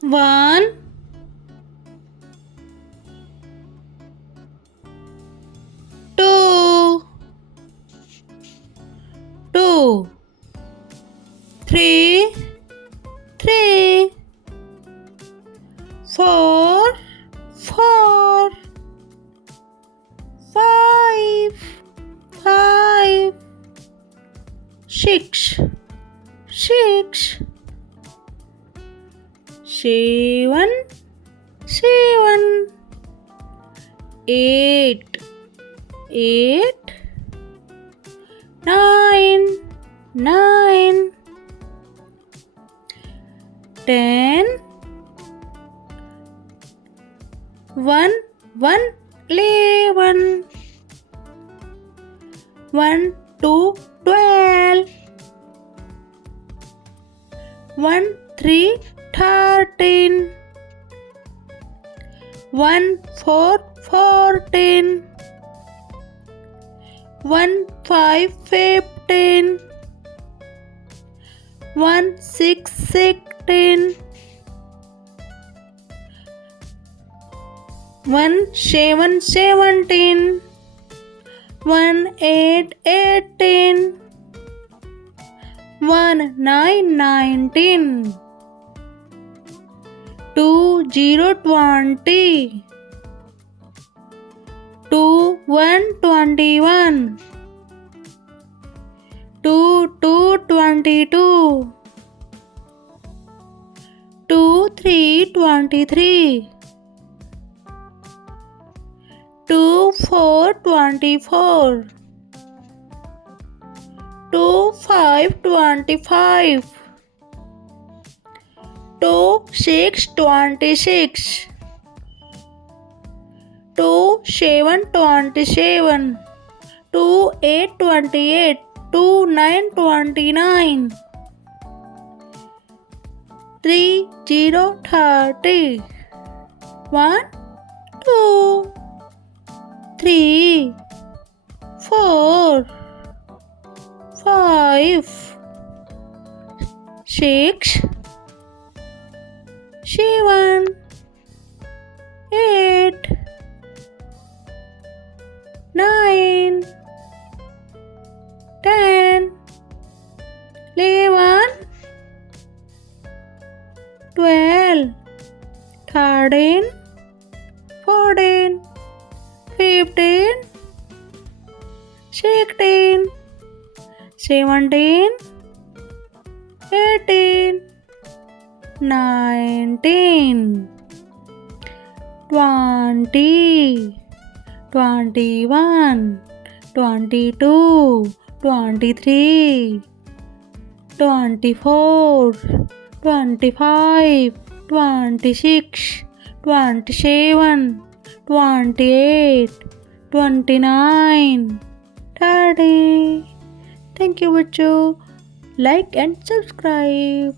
One, two, two, three, three, four, four, five, five, six, six, seven, seven, eight, eight, nine, nine, 10, 1, 11, 1, 2, 12, 1, 3, 13, 1, 4, 14, 1, 5, 15, 1, 6, 16, 1, 7, 17, 1, 8, 18, 1, 9, 19, 2, 0, 20, 2, 1, 21, 2, 2, 22, 2, 3, 23, 2, 4, 24, 2, 5, 25, 2, 6, 26, 2, 7, 27, 2, 8, 28, 2, 9, 29, 3, 0, 30, 1, 2, 3, 4, 5, 6, 7, 8, 9, 10, 11, 12, 13, 14, 15, 16, 17, 18, 19, 20, 21, 22, 23, 24, 25, 26, 27, 28, 29, 30. Thank you, बच्चों. Like and subscribe.